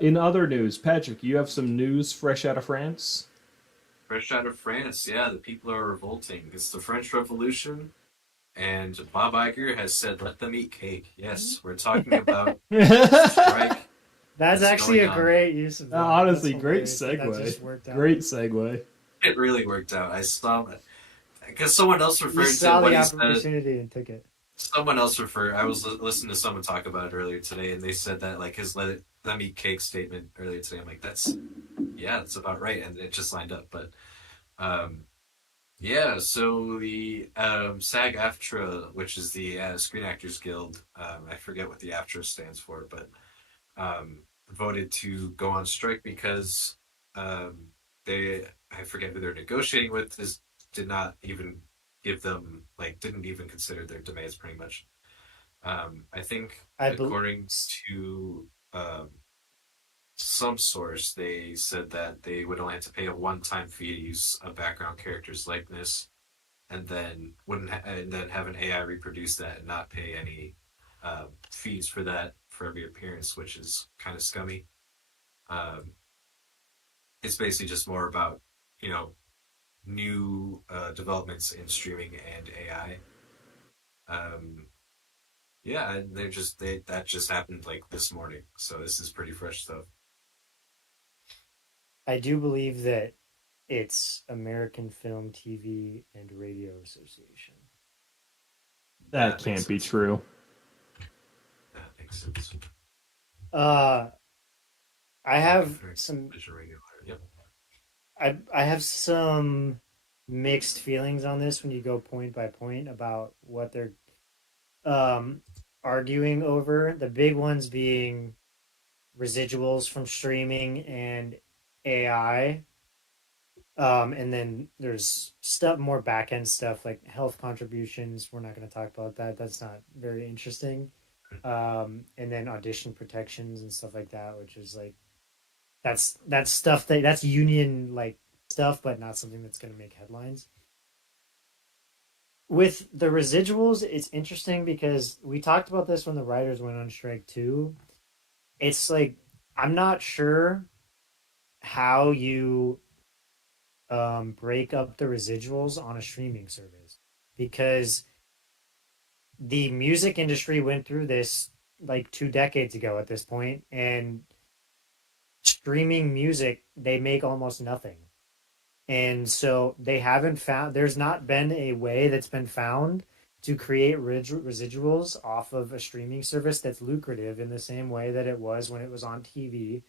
In other news, Patrick, you have some news fresh out of France? Fresh out of France, yeah, the people are revolting. It's the French Revolution, and Bob Iger has said, "Let them eat cake." Yes, we're talking about the strike That's that's actually going a on. great use of that. That's Honestly, great hilarious that that segue. just worked out. Great segue. It really worked out. I saw it because someone else You referred to saw what the he said. opportunity and took it. Someone else referred. I was listening to someone talk about it earlier today, and they said that like his "let me cake" statement earlier today. I'm like, that's about right, and it just lined up. But um, yeah, so the SAG-AFTRA, which is the Screen Actors Guild, I forget what the AFTRA stands for, but um, voted to go on strike because um, I forget who they're negotiating with, this did not even give them, like, didn't even consider their demands pretty much. I think I bel according to some source, they said that they would only have to pay a one-time fee to use a background character's likeness, and then and then have an AI reproduce that and not pay any fees for that for every appearance, which is kind of scummy. Um, it's basically just more about you know new developments in streaming and AI. Um, yeah, and they that just happened like this morning, so this is pretty fresh stuff. I do believe that it's American Film, TV, and Radio Association. That That makes can't be sense. true. That makes sense. Uh, I have American some. Vision Radio. Yep. I have some mixed feelings on this when you go point by point about what they're um arguing over. The big ones being residuals from streaming and AI. And then there's stuff more back end stuff like health contributions. We're not going to talk about that. That's not very interesting. And then audition protections and stuff like that, which is like that's stuff that's union like stuff, but not something that's going to make headlines. With the residuals, it's interesting because we talked about this when the writers went on strike too. It's like I'm not sure how you break up the residuals on a streaming service because the music industry went through this like 2 decades ago at this point, and streaming music they make almost nothing, and so they haven't found there's not been a way that's been found to create residuals off of a streaming service that's lucrative in the same way that it was when it was on TV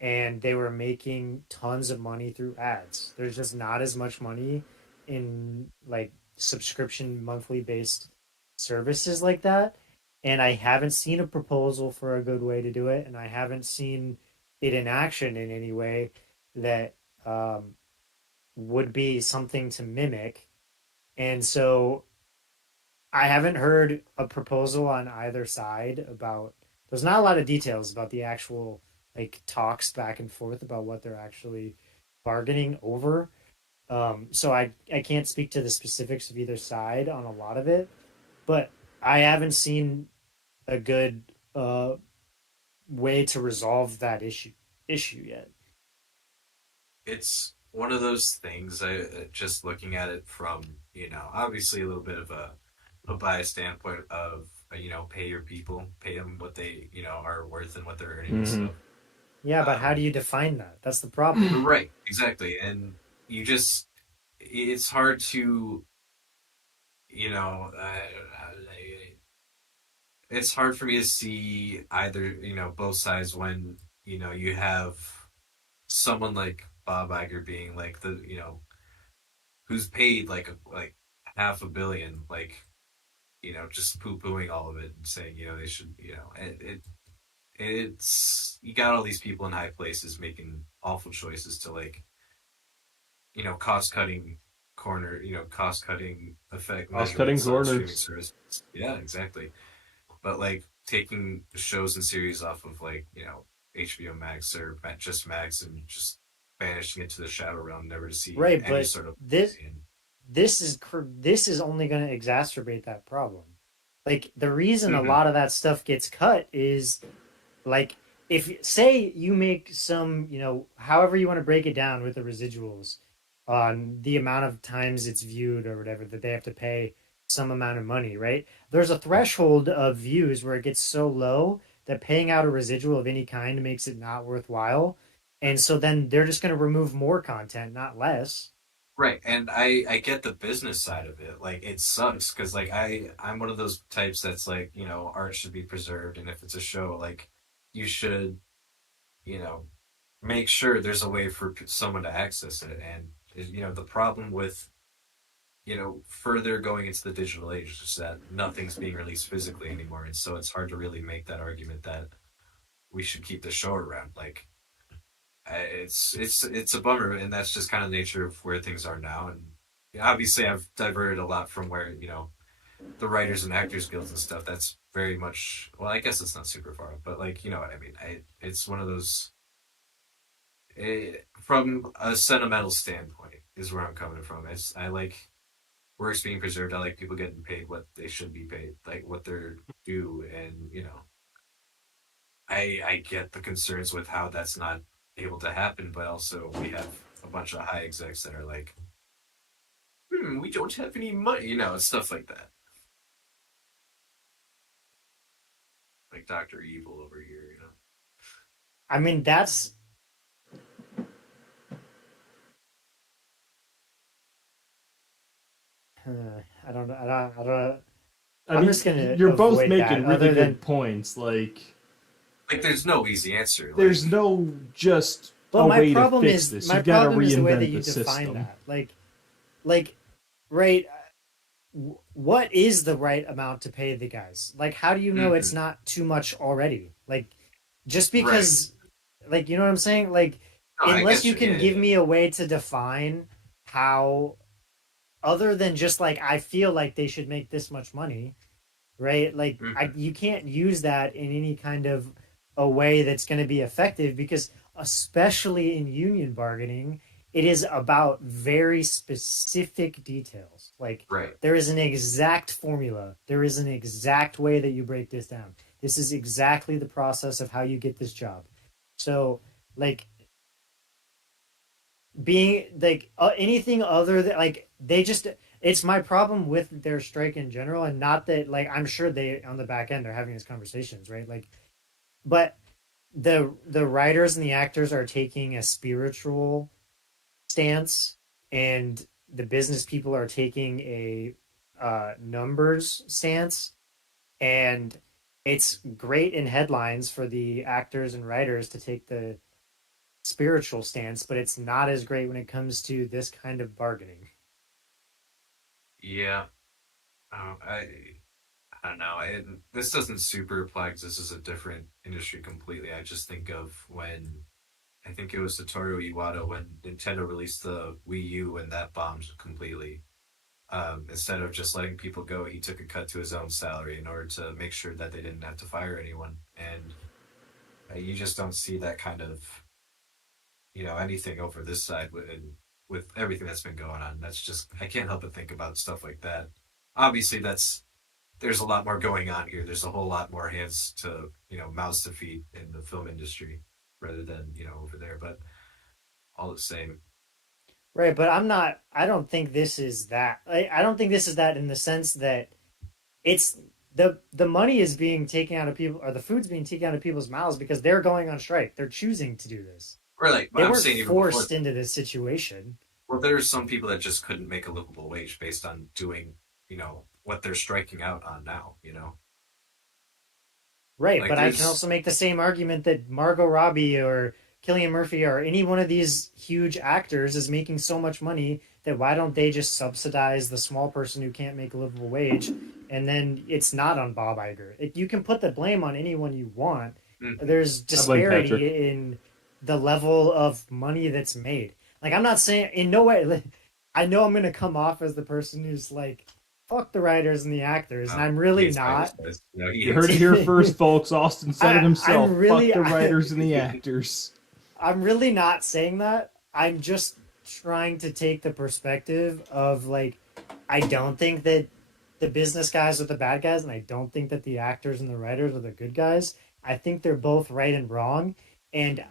and they were making tons of money through ads. There's just not as much money in like subscription monthly based services like that. And I haven't seen a proposal for a good way to do it, and I haven't seen it in action in any way that um, would be something to mimic. And so I haven't heard a proposal on either side about. There's not a lot of details about the actual like talks back and forth about what they're actually bargaining over. So I can't speak to the specifics of either side on a lot of it, but I haven't seen a good way to resolve that issue yet. It's one of those things. I just looking at it from obviously a little bit of a biased standpoint of pay your people, pay them what they are worth and what they're earning and Hmm. stuff. Yeah, but how do Um, you define that? That's the problem. right, exactly, and you just it's hard to you know it's hard for me to see either both sides when you have someone like Bob Iger being like the who's paid like half a billion, like just poo pooing all of it and saying they should it's you got all these people in high places making awful choices to like cost cutting cost cutting effect Cost cutting measurements on streaming corners. services. Yeah, exactly. But like taking shows and series off of like HBO Max or just Max and just banishing it to the shadow realm, never to see Right, any but sort of this in. this is only going to exacerbate that problem. Like the reason a Mm-hmm. lot of that stuff gets cut is like if say you make some, however you want to break it down with the residuals on the amount of times it's viewed or whatever that they have to pay some amount of money, right? There's a threshold of views where it gets so low that paying out a residual of any kind makes it not worthwhile. And so then they're just going to remove more content, not less. Right, and I get the business side of it. Like it sucks because like I'm one of those types that's like art should be preserved, and if it's a show, like you should you know make sure there's a way for someone to access it. And the problem with further going into the digital age is just that nothing's being released physically anymore, and so it's hard to really make that argument that we should keep the show around. Like it's a bummer, and that's just kind of the nature of where things are now. And obviously, I've diverted a lot from where the writers and actors guilds and stuff. That's very much, well, I guess it's not super far, but like you know what I mean. It's one of those. From a sentimental standpoint, is where I'm coming from. I like works being preserved. I like people getting paid what they should be paid, like what they're due, and I get the concerns with how that's not able to happen, but also we have a bunch of high execs that are like, we don't have any money, stuff like that. Like Doctor Evil over here. I mean, that's I don't know. I don't know. I I'm mean, just gonna you're both avoid making that, really other good than. points. Like, There's no easy answer. Like, there's no just But a my way to problem fix is this. my You've got to problem is the way that reinvent you the define system. that. Like, right? What is the right amount to pay the guys? Like, how do you know it's not too much already? Like, just because, like, you know what I'm saying? Like, no, I unless get you you. can Yeah, give yeah. me a way to define how, other than just like I feel like they should make this much money, right? Like Mhm. you can't use that in any kind of a way that's going to be effective, because especially in union bargaining, it is about very specific details. Like Right. there is an exact formula. There is an exact way that you break this down. This is exactly the process of how you get this job. So like being like anything other than like they just, it's my problem with their strike in general. And not that, like, I'm sure they on the back end are having these conversations, right? Like, but the writers and the actors are taking a spiritual stance, and the business people are taking a numbers stance. And it's great in headlines for the actors and writers to take the spiritual stance, but it's not as great when it comes to this kind of bargaining. Yeah. I don't know. This doesn't super apply because this is a different industry completely. I just think of when I think it was Satoru Iwata when Nintendo released the Wii U and that bombed completely. Instead of just letting people go, he took a cut to his own salary in order to make sure that they didn't have to fire anyone. And you just don't see that kind of anything over this side with everything that's been going on. That's just I can't help but think about stuff like that. Obviously, there's a lot more going on here. There's a whole lot more hands to mouths to feed in the film industry rather than over there. But all the same, Right, but I don't think this is that. I don't think this is that in the sense that it's the money is being taken out of people, or the food's being taken out of people's mouths because they're going on strike. They're choosing to do this. really, They I'm weren't saying even before. forced into this situation. Well, there are some people that just couldn't make a livable wage based on doing what they're striking out on now. Right, Like but I can there's also make the same argument that Margot Robbie or Killian Murphy or any one of these huge actors is making so much money that why don't they just subsidize the small person who can't make a livable wage, and then it's not on Bob Iger. You can put the blame on anyone you want. Mhm. There's I blame Patrick. disparity in the level of money that's made. Like I'm not saying in no way. Like, I know I'm gonna come off as the person who's like, "Fuck the writers and the actors," and I'm he really hates not. Spider-Says. No, he You hates heard it here first, folks. Austin said it himself. I'm really, Fuck the writers and the actors. I'm really not saying that. I'm just trying to take the perspective of like, I don't think that the business guys are the bad guys, and I don't think that the actors and the writers are the good guys. I think they're both right and wrong, and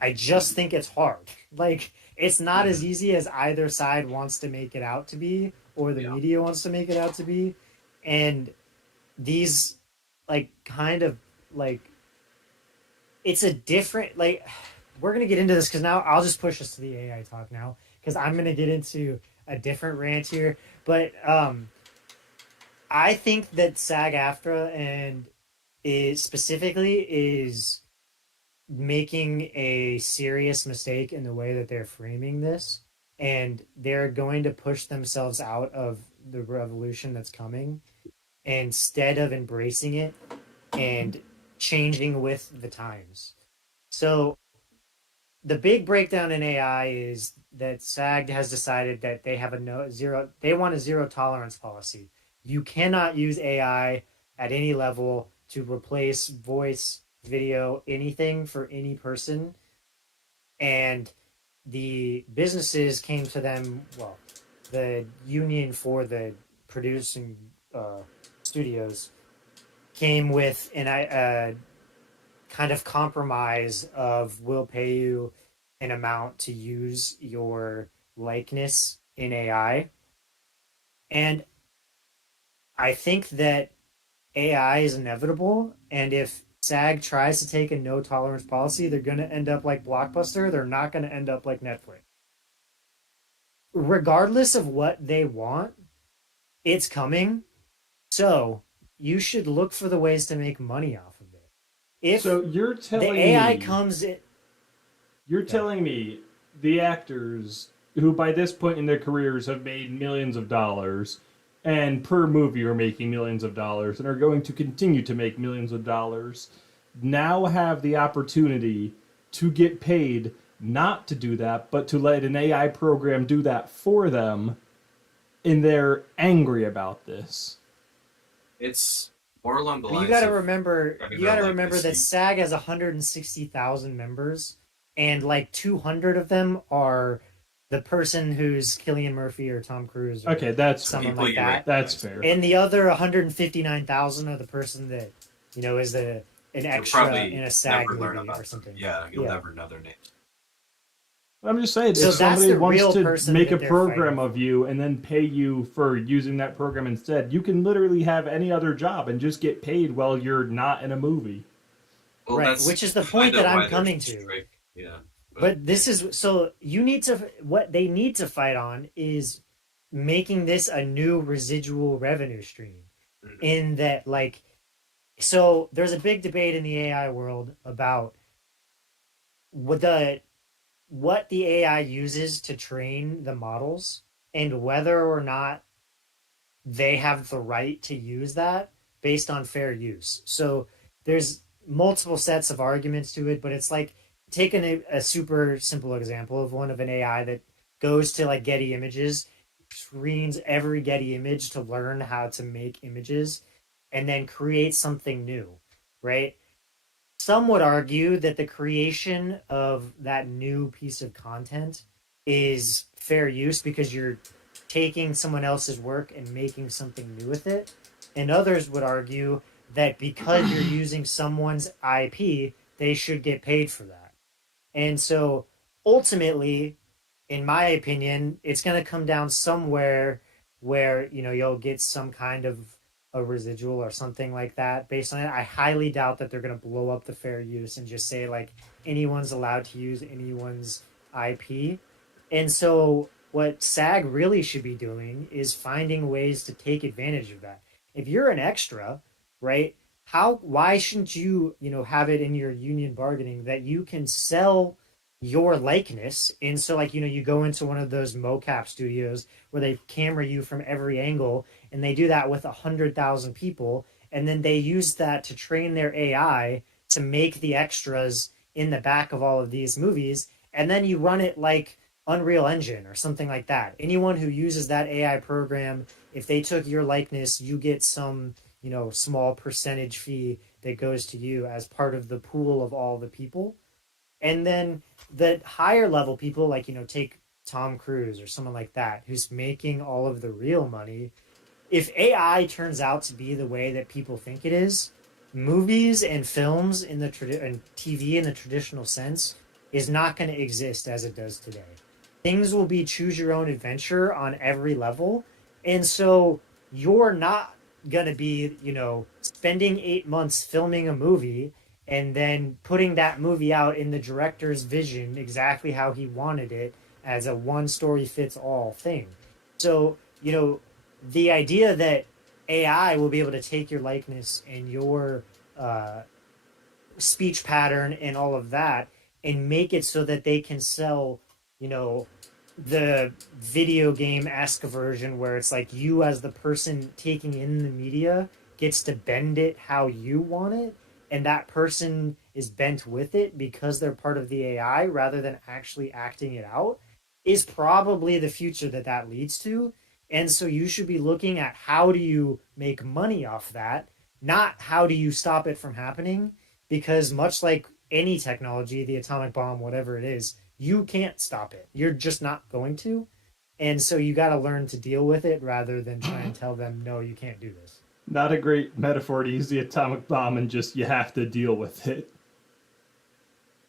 I just think it's hard. Like it's not as Mhm. easy as either side wants to make it out to be, or the Yeah. media wants to make it out to be. And these, like, kind of like it's a different like we're gonna get into this because now I'll just push us to the AI talk now because I'm gonna get into a different rant here. But I think that SAG-AFTRA and is specifically is making a serious mistake in the way that they're framing this, and they're going to push themselves out of the revolution that's coming instead of embracing it and changing with the times. So the big breakdown in AI is that SAG has decided that they have a no zero they want a zero tolerance policy. You cannot use AI at any level to replace voice, video, anything for any person. And the businesses came to them, well, the union for the producing studios came with an kind of compromise of we'll pay you an amount to use your likeness in AI. And I think that AI is inevitable. And if SAG tries to take a no tolerance policy, they're going to end up like Blockbuster. They're not going to end up like Netflix. Regardless of what they want, it's coming. So you should look for the ways to make money off of it. If So the AI comes in, you're yeah, telling me the actors who by this point in their careers have made millions of dollars and per movie are making millions of dollars and are going to continue to make millions of dollars now have the opportunity to get paid not to do that, but to let an AI program do that for them, and they're angry about this. It's more along the but you lines got to of remember, having you their got to remember that legacy. SAG has 160,000 members, and like 200 of them are the person who's Killian Murphy or Tom Cruise or Okay, that's The someone fair. people like you that, That's recognize. fair. and the other 159,000 are the person that is the an You'll extra in probably a SAG never learn movie or about them. something. Yeah, you'll Yeah, never know their name. I'm just saying, so if So that's somebody the wants real to person make a that they're fighting program of for. you and then pay you for using that program instead, you can literally have any other job and just get paid while you're not in a movie. well, Right, that's which is the kind point that of I'm why there's coming a to. strike. Yeah, but But this is so you need to what they need to fight on is making this a new residual revenue stream. mhm. In that, like, so there's a big debate in the AI world about what the AI uses to train the models and whether or not they have the right to use that based on fair use. So there's multiple sets of arguments to it, but it's like taking a super simple example of one of an AI that goes to like Getty Images, screens every Getty image to learn how to make images, and then create something new, right? Some would argue that the creation of that new piece of content is fair use because you're taking someone else's work and making something new with it. And others would argue that because you're using someone's IP, they should get paid for that. And so ultimately, in my opinion, it's going to come down somewhere where, you'll get some kind of a residual or something like that based on it. I highly doubt that they're going to blow up the fair use and just say like anyone's allowed to use anyone's IP. And so what SAG really should be doing is finding ways to take advantage of that. If you're an extra, right? Why shouldn't you, have it in your union bargaining that you can sell your likeness? And so like, you go into one of those mocap studios where they camera you from every angle, and they do that with 100,000 people, and then they use that to train their AI to make the extras in the back of all of these movies, and then you run it like Unreal Engine or something like that. Anyone who uses that AI program, if they took your likeness, you get some, small percentage fee that goes to you as part of the pool of all the people. And then the higher level people, like, take Tom Cruise or someone like that, who's making all of the real money. If AI turns out to be the way that people think it is, movies and films in the and TV in the traditional sense is not going to exist as it does today. Things will be choose your own adventure on every level. And so you're not going to be, spending 8 months filming a movie and then putting that movie out in the director's vision exactly how he wanted it as a one story fits all thing. So, the idea that AI will be able to take your likeness and your uh, speech pattern and all of that and make it so that they can sell, you know, the video game esque version where it's like you as the person taking in the media gets to bend it how you want it, and that person is bent with it because they're part of the AI rather than actually acting it out, is probably the future that leads to. And so you should be looking at how do you make money off that, not how do you stop it from happening, because much like any technology, the atomic bomb, whatever it is, you can't stop it. You're just not going to. And so you got to learn to deal with it rather than try and tell them, no, you can't do this. Not a great metaphor to use the atomic bomb and just you have to deal with it.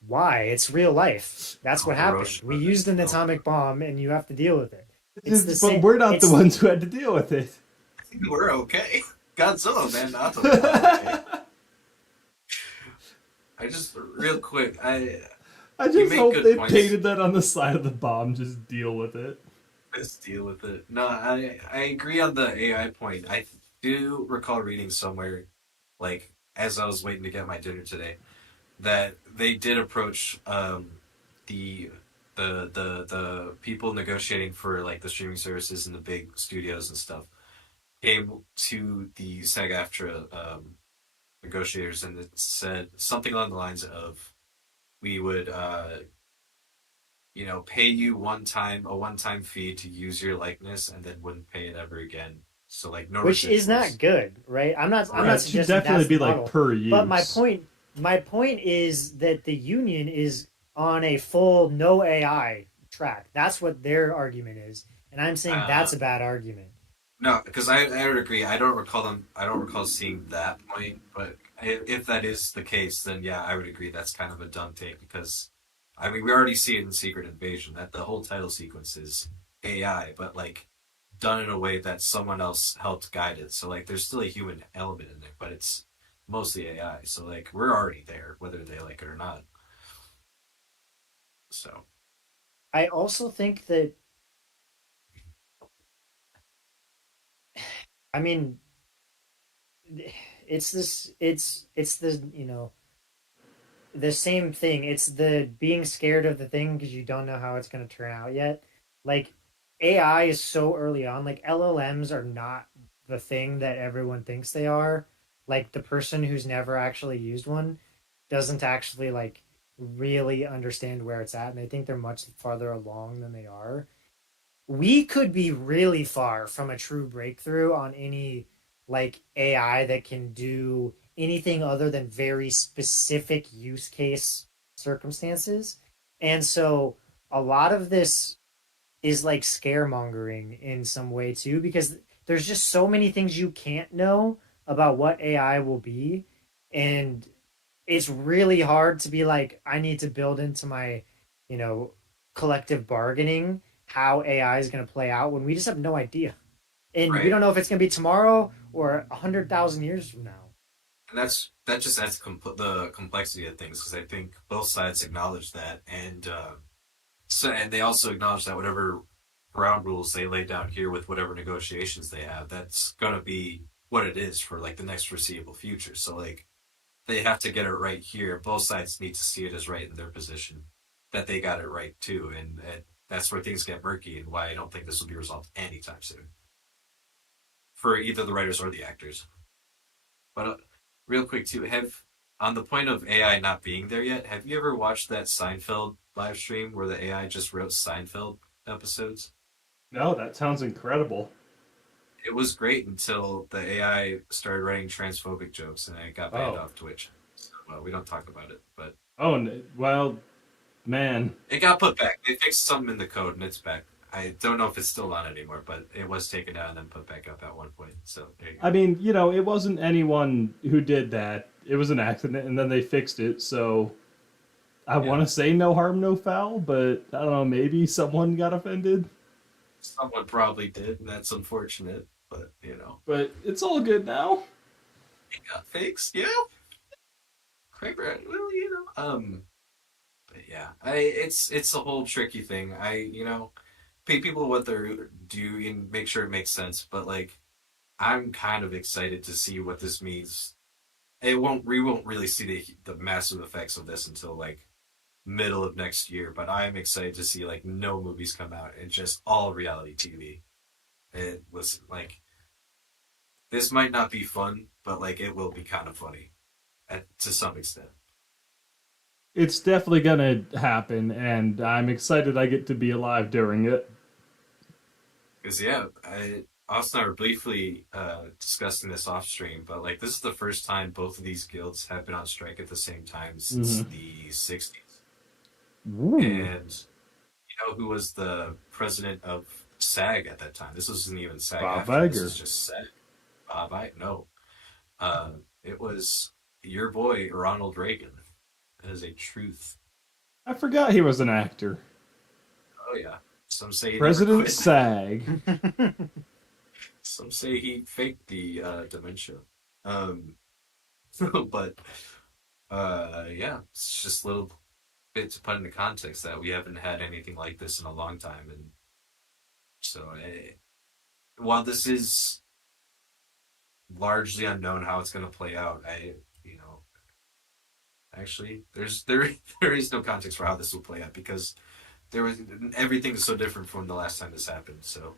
Why? It's real life. That's what happened. We used an atomic bomb and you have to deal with it. It's the But same. we're not the ones who had to deal with it. We're okay. Godzilla, man, not okay. I just real quick, I just make hope good they points. painted that on the side of the bomb. Just deal with it. Let's deal with it. No, I agree on the AI point. I do recall reading somewhere, like as I was waiting to get my dinner today, that they did approach the the people negotiating for like the streaming services and the big studios and stuff came to the SAG-AFTRA negotiators and it said something along the lines of we would pay you a one-time fee to use your likeness and then wouldn't pay it ever again. So like no which is not residuals. good, right? I'm Right, not it should suggesting definitely that's be the like model. per use. But my point is that the union is on a full no AI track. That's what their argument is. And I'm saying Uh, that's a bad argument. no, because I would agree. I don't recall seeing that point. But if that is the case, then yeah, I would agree. That's kind of a dumb take because, I mean, we already see it in Secret Invasion that the whole title sequence is AI, but like done in a way that someone else helped guide it. So like, there's still a human element in there, but it's mostly AI. So like, we're already there, whether they like it or not. So I also think that, I mean, it's the, the same thing. It's the being scared of the thing because you don't know how it's going to turn out yet. Like AI is so early on. Like LLMs are not the thing that everyone thinks they are. Like the person who's never actually used one doesn't actually like really understand where it's at, and they think they're much farther along than they are. We could be really far from a true breakthrough on any like AI that can do anything other than very specific use case circumstances. And so a lot of this is like scaremongering in some way too, because there's just so many things you can't know about what AI will be. And it's really hard to be like, I need to build into my, you know, collective bargaining how AI is going to play out when we just have no idea. And we right. don't know if it's going to be tomorrow or 100,000 years from now. And that just adds the complexity of things because I think both sides acknowledge that, and and they also acknowledge that whatever ground rules they lay down here with whatever negotiations they have, that's gonna be what it is for like the next foreseeable future. So like they have to get it right here. Both sides need to see it as right in their position that they got it right too, and that's where things get murky and why I don't think this will be resolved anytime soon for either the writers or the actors. But real quick too, have on the point of AI not being there yet, have you ever watched that Seinfeld live stream where the AI just wrote Seinfeld episodes? No, that sounds incredible. It was great until the AI started writing transphobic jokes and it got banned Oh. off Twitch. So, well, we don't talk about it, but Oh, well, man. it got put back. They fixed something in the code and it's back. I don't know if it's still on anymore, but it was taken down and then put back up at one point. So there you go. I mean, it wasn't anyone who did that. it was an accident, and then they fixed it. So I Yeah. want to say no harm, no foul, but I don't know. Maybe someone got offended, Someone probably did, and that's unfortunate. But but it's all good now. it got fixed. Yeah, quite right. Well, but yeah, it's a whole tricky thing. Pay people what they're due and make sure it makes sense. But like, I'm kind of excited to see what this means. We won't really see the massive effects of this until like middle of next year. But I'm excited to see like no movies come out and just all reality TV. It was like this might not be fun, but like it will be kind of funny, to some extent. It's definitely gonna happen, and I'm excited I get to be alive during it. Because yeah, Austin and I were briefly discussing this off stream, but like this is the first time both of these guilds have been on strike at the same time since the '60s. Ooh. And you know who was the president of SAG at that time? This wasn't even Bob SAG-AFTRA. This Iger. was just SAG. Bob Iger. No, it was your boy Ronald Reagan. That is a truth. I forgot he was an actor. Oh yeah. Some say he never President quit. SAG. Some say he faked the dementia. Um, but yeah, it's just a little bit to put into context that we haven't had anything like this in a long time, and so while this is largely unknown how it's going to play out, actually there is no context for how this will play out because everything is so different from the last time this happened. So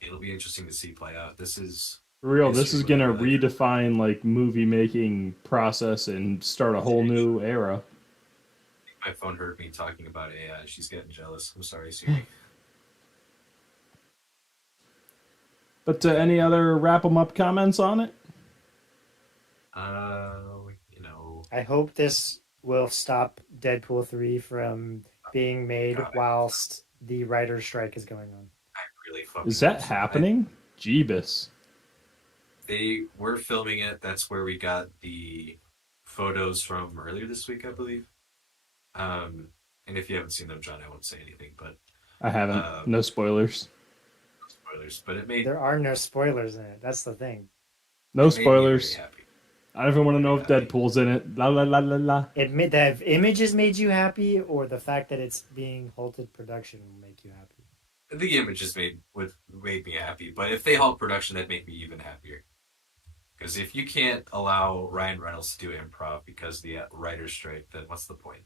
it'll be interesting to see play out. This is For real, this history is gonna whenever that- redefine like movie making process and start a whole new era. My phone heard me talking about AI. She's getting jealous. I'm sorry, Siri. But any other wrap 'em up comments on it? uh, you know, I hope this will stop Deadpool 3 from being made God. whilst the writer's strike is going on. I really fucking Is that hope so. happening? Jeebus. They were filming it. That's where we got the photos from earlier this week, I believe. And if you haven't seen them, John, I won't say anything, but I haven't. No spoilers. spoilers. But it made There are no spoilers in it. That's the thing. No it made me very spoilers. happy. I don't even want to know if Deadpool's in it. La la la la la. The images made you happy, or the fact that it's being halted production will make you happy. The images made me happy, but if they halt production, that'd make me even happier. Because if you can't allow Ryan Reynolds to do improv because of the writer's strike, then what's the point?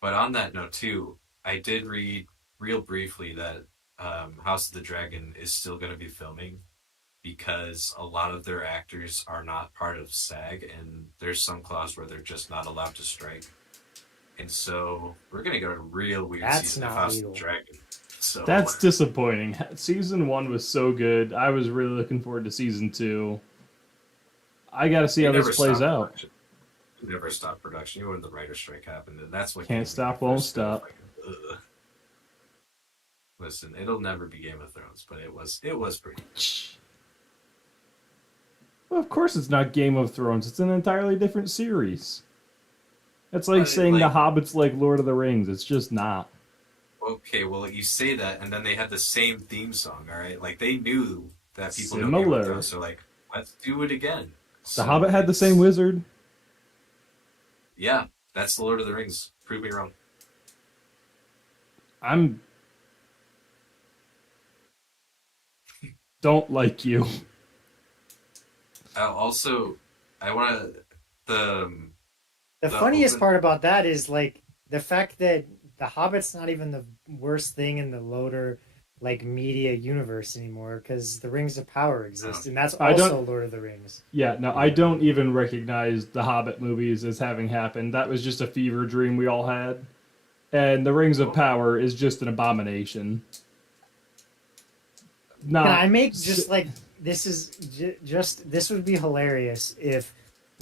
But on that note too, I did read real briefly that House of the Dragon is still going to be filming because a lot of their actors are not part of SAG, and there's some clause where they're just not allowed to strike. And so we're going to get a real weird That's season of not House legal. of the Dragon. So That's disappointing. Season 1 was so good. I was really looking forward to season 2. I got to see how they this never plays stopped out. production. They never stopped production. Even when the writer's strike happened, and that's what Can't Game of stop, Thrones won't was still stop. fucking, ugh. Listen, it'll never be Game of Thrones, but it was pretty. Well, of course it's not Game of Thrones. It's an entirely different series. It's like But saying like- The Hobbit's like Lord of the Rings. It's just not. Okay, well, you say that, and then they had the same theme song. All right, like they knew that people know Game of Similar. Thrones, so like, let's do it again. The Hobbit had the same wizard. Yeah, that's the Lord of the Rings. Prove me wrong. I'm don't like you. Also, I want to The The funniest open- part about that is like the fact that the Hobbit's not even the worst thing in the Loader like media universe anymore because the Rings of Power exist, and that's I don't- also Lord of the Rings. Yeah, no, I don't even recognize the Hobbit movies as having happened. That was just a fever dream we all had. And the Rings of Power is just an abomination. Not, Can I make just like this is just this would be hilarious if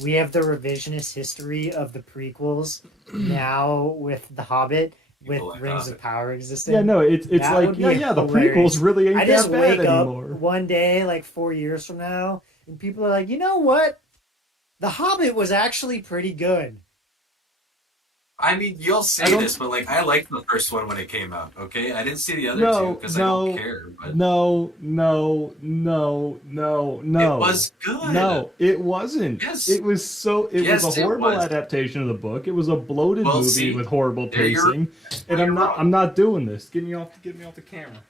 we have the revisionist history of the prequels now with The Hobbit, with People like Rings that. of Power existing. Yeah, no, it's That like would be yeah, the hilarious. prequels really ain't I just that bad wake up anymore. one day, like 4 years from now, and people are like, you know what? The Hobbit was actually pretty good. I mean, you'll I say don't- this, but like I liked the first one when it came out. Okay, I didn't see the other two because I don't care. But no. it was good. No, it wasn't. Yes. It was so. It Yes, was a it horrible was. adaptation of the book. It was a bloated Well, movie see, with horrible there you're- pacing. And you're I'm not. wrong. I'm not doing this. Get me off the camera.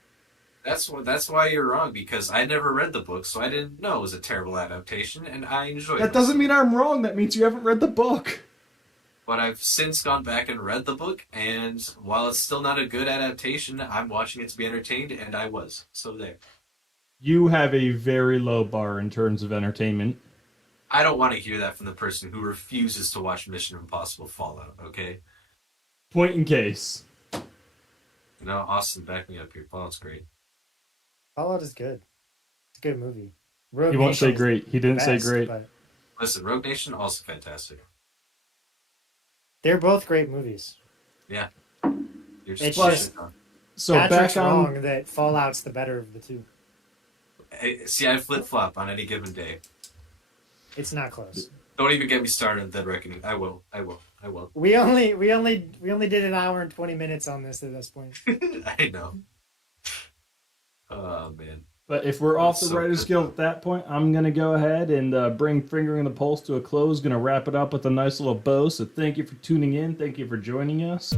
That's why you're wrong because I never read the book, so I didn't know it was a terrible adaptation, and I enjoyed it. That doesn't mean I'm wrong. That means you haven't read the book. But I've since gone back and read the book, and while it's still not a good adaptation, I'm watching it to be entertained, and I was. So there. You have a very low bar in terms of entertainment. I don't want to hear that from the person who refuses to watch Mission Impossible Fallout, okay? Point in case. No, Austin, back me up here. Fallout's great. Fallout is good. It's a good movie. Rogue He won't say Nation is great. He didn't say best, great. but Listen, Rogue Nation, also fantastic. they're both great movies. You're It's just just- So Patrick's back on. wrong that Fallout's the better of the two. See, I flip-flop on any given day. It's not close. Don't even get me started on Dead Reckoning. I will. We only did an hour and 20 minutes on this at this point. I know. Oh, man. But if we're off the So Writers good. Guild at that point, I'm going to go ahead and bring Fingering the Pulse to a close. Going to wrap it up with a nice little bow. So thank you for tuning in. Thank you for joining us.